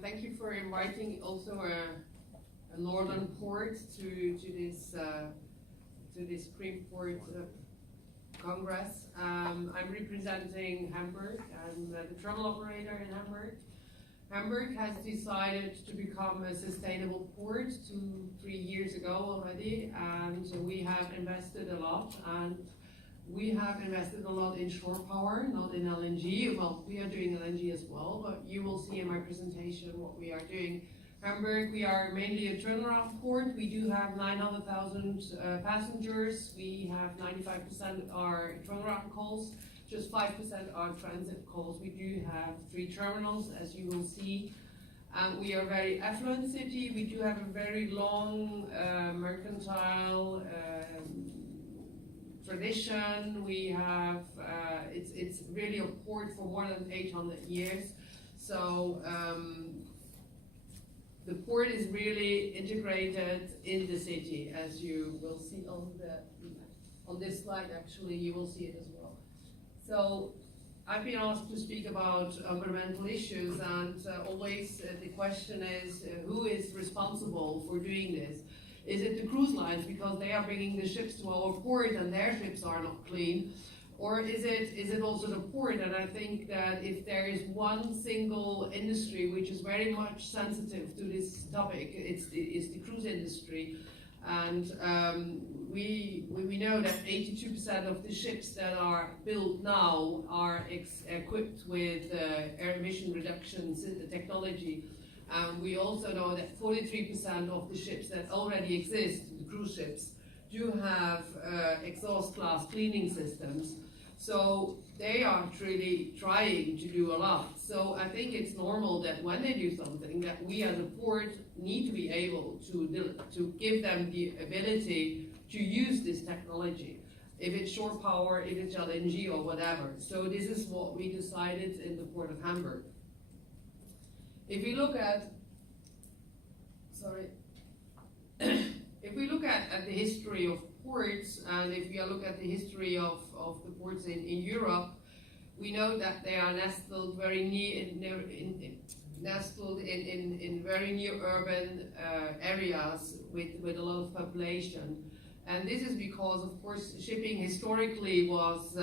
Thank you for inviting also a northern port to this Greenport Congress. I'm representing Hamburg. I'm the terminal operator in Hamburg. Hamburg has decided to become a sustainable port 2-3 years ago already, and we have invested a lot. And we have invested a lot in shore power, not in LNG. Well, we are doing LNG as well, but you will see in my presentation what we are doing. Hamburg, we are mainly a turnaround port. We do have 900,000 passengers. We have 95% are turnaround calls, just 5% are transit calls. We do have 3 terminals, as you will see. We are a very affluent city. We do have a very long mercantile tradition. We have, it's really a port for more than 800 years. So the port is really integrated in the city, as you will see on this slide. Actually, you will see it as well. So I've been asked to speak about environmental issues, and always the question is, who is responsible for doing this? Is it the cruise lines because they are bringing the ships to our port and their ships are not clean? Or is it also the port? And I think that if there is one single industry which is very much sensitive to this topic, it's the cruise industry. And we know that 82% of the ships that are built now are equipped with air emission reduction technology. We also know that 43% of the ships that already exist, the cruise ships, do have exhaust class cleaning systems. So they are really trying to do a lot. So I think it's normal that when they do something, that we as a port need to be able to give them the ability to use this technology, if it's shore power, if it's LNG or whatever. So this is what we decided in the Port of Hamburg. If we look at, if we look at the history of ports, and if we look at the history of the ports in Europe, we know that they are nestled very in very near urban areas with a lot of population. And this is because, of course, shipping historically was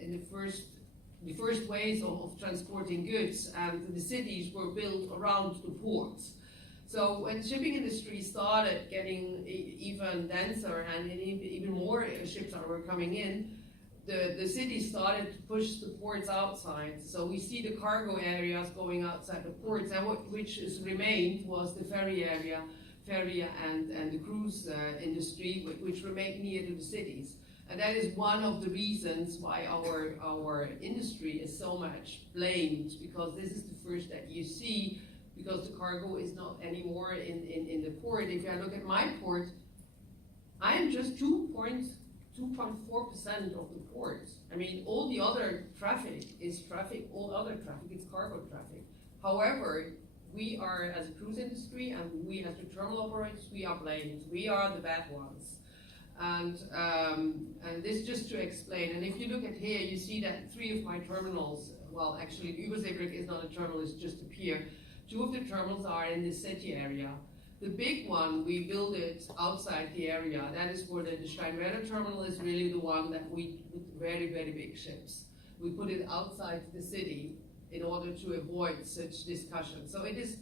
in the first ways of transporting goods, and the cities were built around the ports. So when the shipping industry started getting even denser and even more ships were coming in, the cities started to push the ports outside. So we see the cargo areas going outside the ports, and which has remained was the ferry area and the cruise industry, which remained near to the cities. And that is one of the reasons why our industry is so much blamed, because this is the first that you see, because the cargo is not anymore in the port. If I look at my port, I am just 2.4% of the port. I mean, all the other traffic is traffic, all other traffic is cargo traffic. However, we are, as a cruise industry, and we as the terminal operators, we are blamed. We are the bad ones. And this just to explain. And if you look at here, you see that 3 of my terminals, well, actually, Überseebrück is not a terminal, it's just a pier. 2 of the terminals are in the city area. The big one, we build it outside the area. That is where the Steinwerder terminal is really the one that we put very, very big ships. We put it outside the city in order to avoid such discussion. So it is,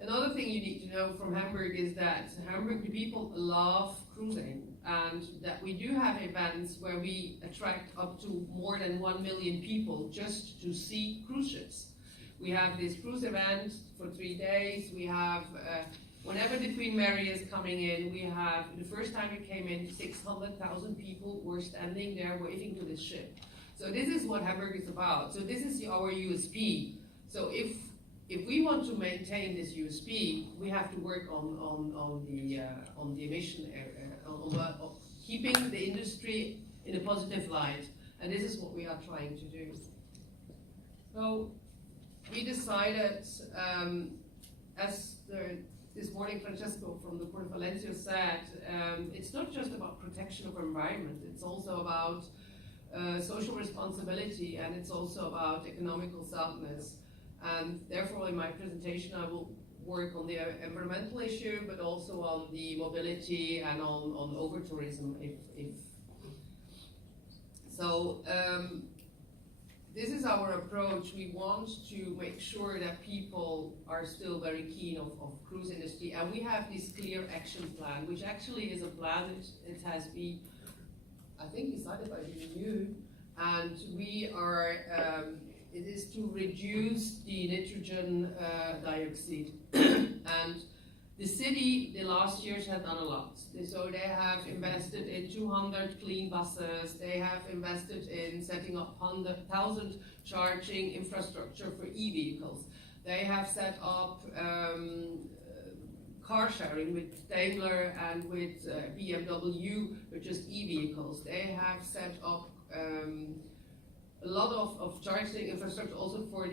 another thing you need to know from Hamburg is that Hamburg, the people love cruising, and that we do have events where we attract up to more than 1 million people just to see cruise ships. We have this cruise event for 3 days. We have, whenever the Queen Mary is coming in, we have, the first time it came in, 600,000 people were standing there waiting for this ship. So this is what Hamburg is about. So this is our USP. So if we want to maintain this USP, we have to work on the emission area, on keeping the industry in a positive light. And this is what we are trying to do. So we decided, as this morning Francesco from the Port of Valencia said, it's not just about protection of environment, it's also about social responsibility, and it's also about economical soundness. And therefore in my presentation I will work on the environmental issue, but also on the mobility and on over-tourism. This is our approach. We want to make sure that people are still very keen of cruise industry, and we have this clear action plan, which actually is a plan. It has been, I think, decided by the EU, and we are. It is to reduce the nitrogen dioxide, and the city the last years have done a lot. So they have invested in 200 clean buses, they have invested in setting up 100,000 charging infrastructure for e-vehicles. They have set up car sharing with Daimler and with BMW, with just e-vehicles. They have set up a lot of charging infrastructure also for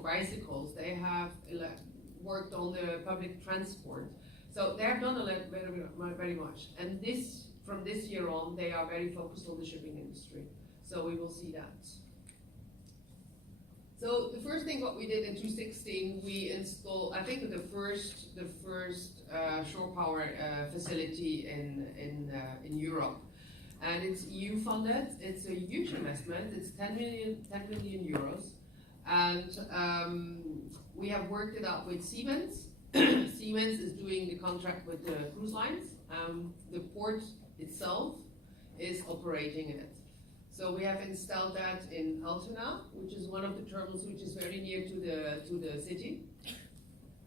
bicycles. They have worked on the public transport. So they have done very much. And from this year on, they are very focused on the shipping industry. So we will see that. So the first thing what we did in 2016, we installed, I think, the first shore power facility in Europe. And it's EU funded. It's a huge investment. It's 10 million euros. And we have worked it out with Siemens. Siemens is doing the contract with the cruise lines. The port itself is operating it. So we have installed that in Altona, which is one of the terminals which is very near to the city.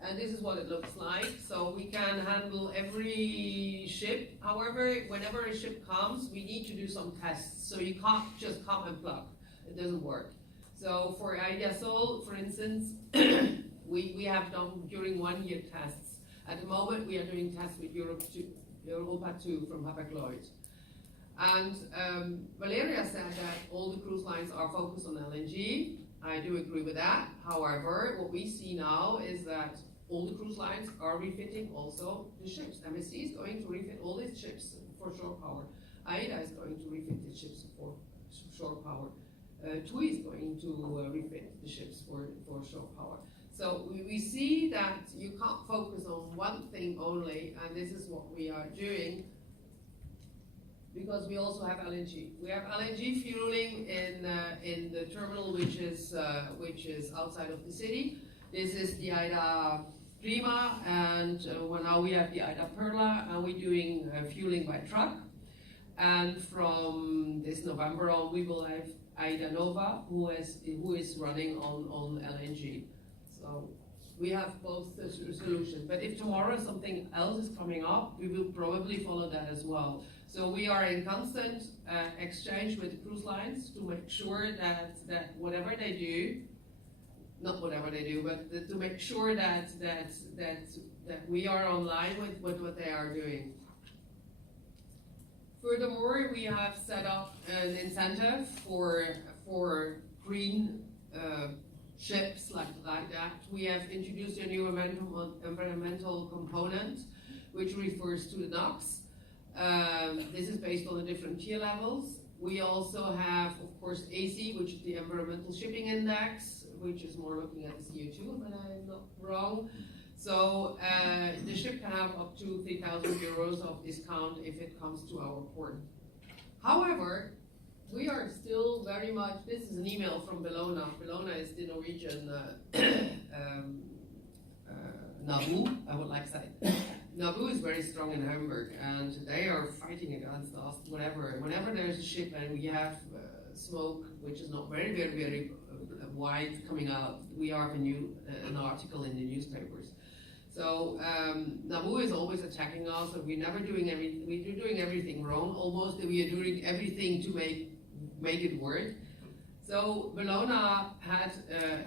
And this is what it looks like. So we can handle every ship. However, whenever a ship comes, we need to do some tests. So you can't just come and plug. It doesn't work. So for Ideasol, for instance, we have done during 1 year tests. At the moment, we are doing tests with Europa 2 from Hapag-Lloyd. And Valeria said that all the cruise lines are focused on LNG. I do agree with that. However, what we see now is that all the cruise lines are refitting also the ships. MSC is going to refit all its ships for shore power. AIDA is going to refit its ships for shore power. TUI is going to refit the ships for shore power. So we see that you can't focus on one thing only, and this is what we are doing, because we also have LNG. We have LNG fueling in the terminal which is outside of the city. This is the AIDA Prima, and now we have the AIDA Perla, and we're doing fueling by truck. And from this November on, we will have AIDA Nova, who is running on LNG. So we have both solutions. But if tomorrow something else is coming up, we will probably follow that as well. So we are in constant exchange with the cruise lines to make sure that whatever they do, not whatever they do, but to make sure that we are online with what they are doing. Furthermore, we have set up an incentive for green ships like that. We have introduced a new environmental component, which refers to the NOx. This is based on the different tier levels. We also have, of course, AC, which is the Environmental Shipping Index, which is more looking at the CO2, if I'm not wrong. So the ship can have up to 3,000 euros of discount if it comes to our port. However, we are still very much, this is an email from Bellona. Bellona is the Norwegian NABU, I would like to say. NABU is very strong in Hamburg, and they are fighting against us whenever there's a ship and we have smoke, which is not very wide coming out. We have an article in the newspapers. So NABU is always attacking us, and we're never doing we're doing everything wrong. Almost we are doing everything to make it work. So Bellona had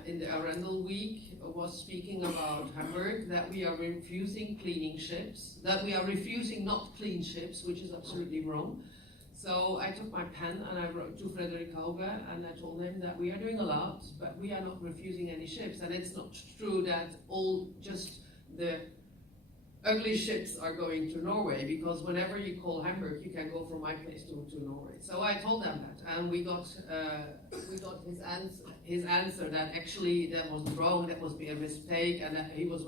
in the Arundel week was speaking about Hamburg, that we are refusing cleaning ships, that we are refusing not clean ships, which is absolutely wrong. So I took my pen and I wrote to Frederick Hauge, and I told him that we are doing a lot, but we are not refusing any ships. And it's not true that all just the ugly ships are going to Norway, because whenever you call Hamburg, you can go from my place to Norway. So I told them that, and we got his answer that actually that was wrong, that was a mistake, and that he was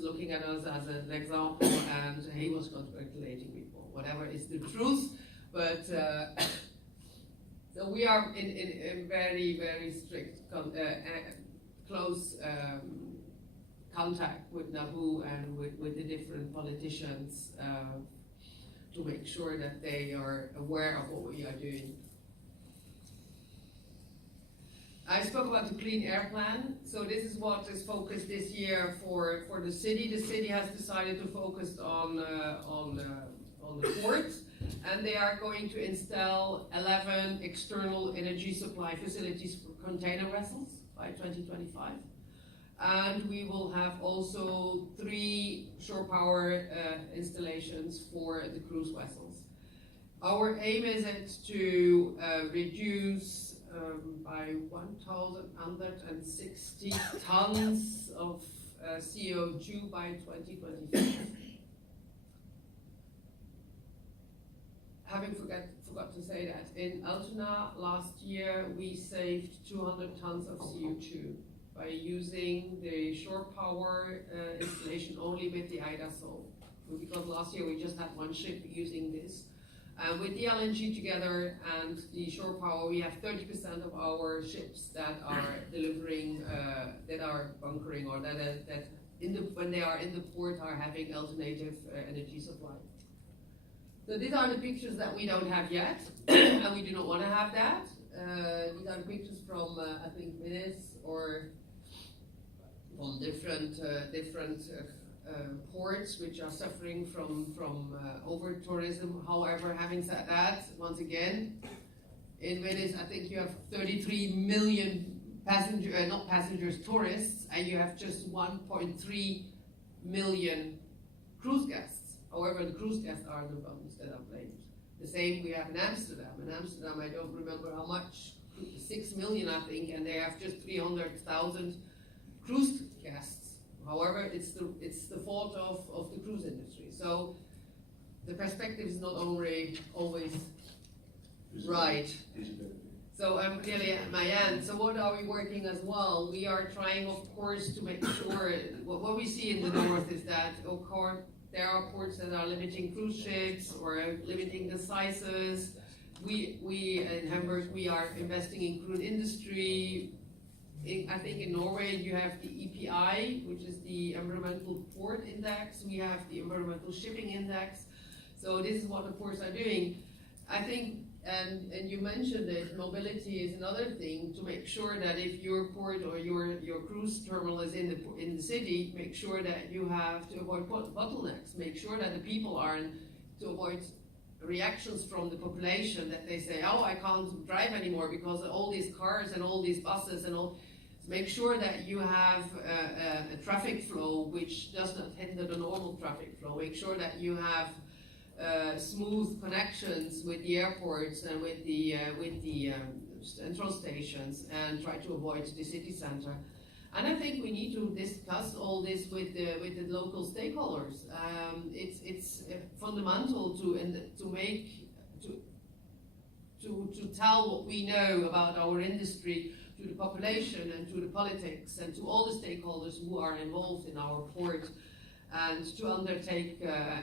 looking at us as an example, and he was congratulating me for whatever is the truth. But so we are in very, very strict, close contact with NABU and with the different politicians to make sure that they are aware of what we are doing. I spoke about the Clean Air Plan. So this is what is focused this year for the city. The city has decided to focus on the port, and they are going to install 11 external energy supply facilities for container vessels by 2025. And we will have also 3 shore power installations for the cruise vessels. Our aim is to reduce by 1,160 tons of CO2 by 2025. Having forgot to say that, in Altona last year we saved 200 tons of CO2 by using the shore power installation only with the Idasol. Because last year we just had one ship using this. With the LNG together and the shore power, we have 30% of our ships that are delivering, that are bunkering, or that when they are in the port are having alternative energy supply. So these are the pictures that we don't have yet, and we do not want to have that. These are pictures from, I think, Venice or from different ports which are suffering from over-tourism. However, having said that, once again, in Venice, I think you have 33 million tourists, and you have just 1.3 million cruise guests. However, the cruise guests are the ones that are blamed. The same we have in Amsterdam. In Amsterdam, I don't remember how much, 6 million, I think, and they have just 300,000 cruise guests. However, it's the fault of the cruise industry. So the perspective is not always right. So I'm clearly at my end. So what are we working as well? We are trying, of course, to make sure what we see in the north is that, of course, there are ports that are limiting cruise ships or limiting the sizes. We in Hamburg, we are investing in cruise industry. I think in Norway you have the EPI, which is the Environmental Port Index. We have the Environmental Shipping Index. So this is what the ports are doing. I think, and you mentioned it, mobility is another thing to make sure that if your port or your cruise terminal is in the city, make sure that you have to avoid bottlenecks. Make sure that the people aren't, to avoid reactions from the population that they say, oh, I can't drive anymore because of all these cars and all these buses and all. Make sure that you have a traffic flow which does not hinder the normal traffic flow. Make sure that you have smooth connections with the airports and with the central stations, and try to avoid the city center. And I think we need to discuss all this with the local stakeholders. It's fundamental to tell what we know about our industry to the population and to the politics and to all the stakeholders who are involved in our port, and to undertake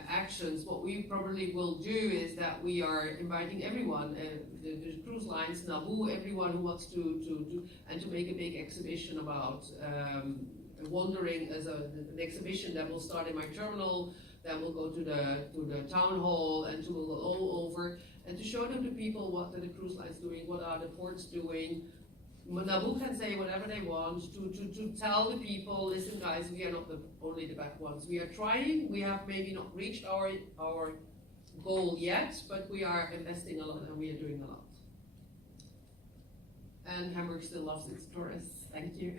actions. What we probably will do is that we are inviting everyone, the cruise lines, NABU, everyone who wants to do, and to make a big exhibition about wandering, as an exhibition that will start in my terminal, then we'll go to the town hall, and to go all over, and to show them to people what are the cruise lines doing, what are the ports doing. NABU can say whatever they want to tell the people, listen guys, we are not only the bad ones. We are trying, we have maybe not reached our goal yet, but we are investing a lot and we are doing a lot. And Hamburg still loves its tourists. Thank you.